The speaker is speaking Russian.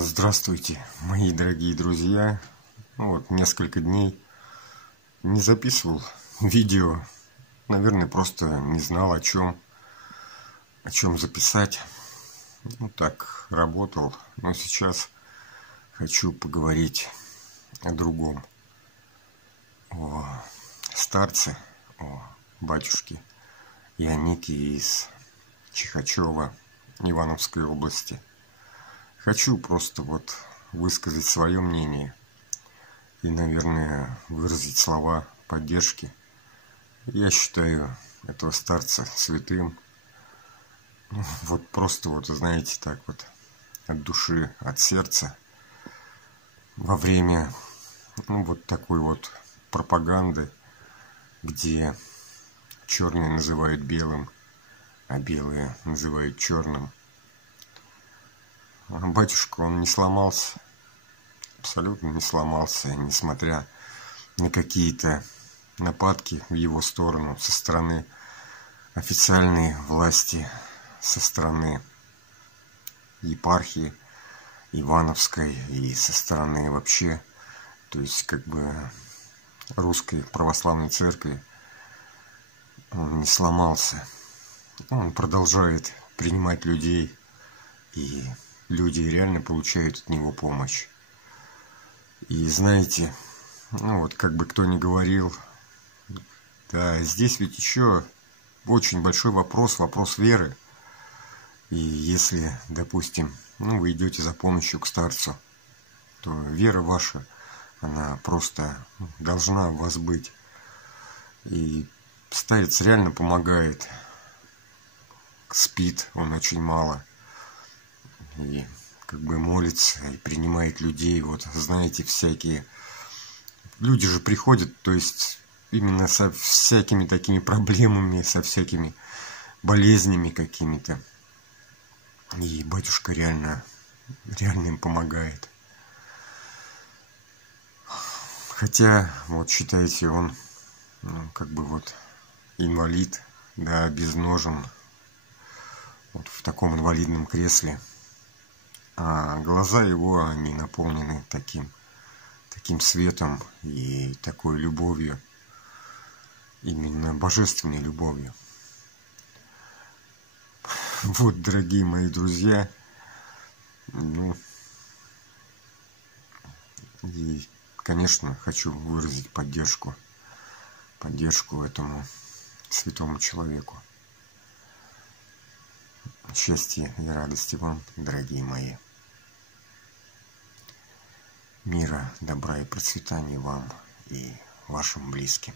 Здравствуйте, мои дорогие друзья. Вот несколько дней не записывал видео. Наверное, просто не знал, о чем записать. Так, работал. Но сейчас хочу поговорить о другом. О старце, о батюшке Ионике из Чихачева, Ивановской области. Хочу просто высказать свое мнение и, наверное, выразить слова поддержки. Я считаю этого старца святым. Просто, знаете, так от души, от сердца. Во время такой пропаганды, где черные называют белым, а белые называют черным. Батюшка, он не сломался, абсолютно не сломался, несмотря на какие-то нападки в его сторону со стороны официальной власти, со стороны епархии Ивановской и со стороны вообще, то есть Русской Православной Церкви. Он не сломался. Он продолжает принимать людей, и люди реально получают от него помощь. И знаете, как бы кто ни говорил, да, здесь ведь еще очень большой вопрос веры. И если, допустим, вы идете за помощью к старцу, то вера ваша, она просто должна у вас быть. И старец реально помогает. Спит он очень мало. И молится, и принимает людей. Знаете, всякие люди же приходят, то есть именно со всякими такими проблемами, со всякими болезнями какими-то. И батюшка реально им помогает. Хотя, считайте, он инвалид, да, обезножен, в таком инвалидном кресле. А глаза его, они наполнены таким светом и такой любовью, именно божественной любовью. Дорогие мои друзья, и, конечно, хочу выразить поддержку этому святому человеку. Счастья и радости вам, дорогие мои. Мира, добра и процветания вам и вашим близким.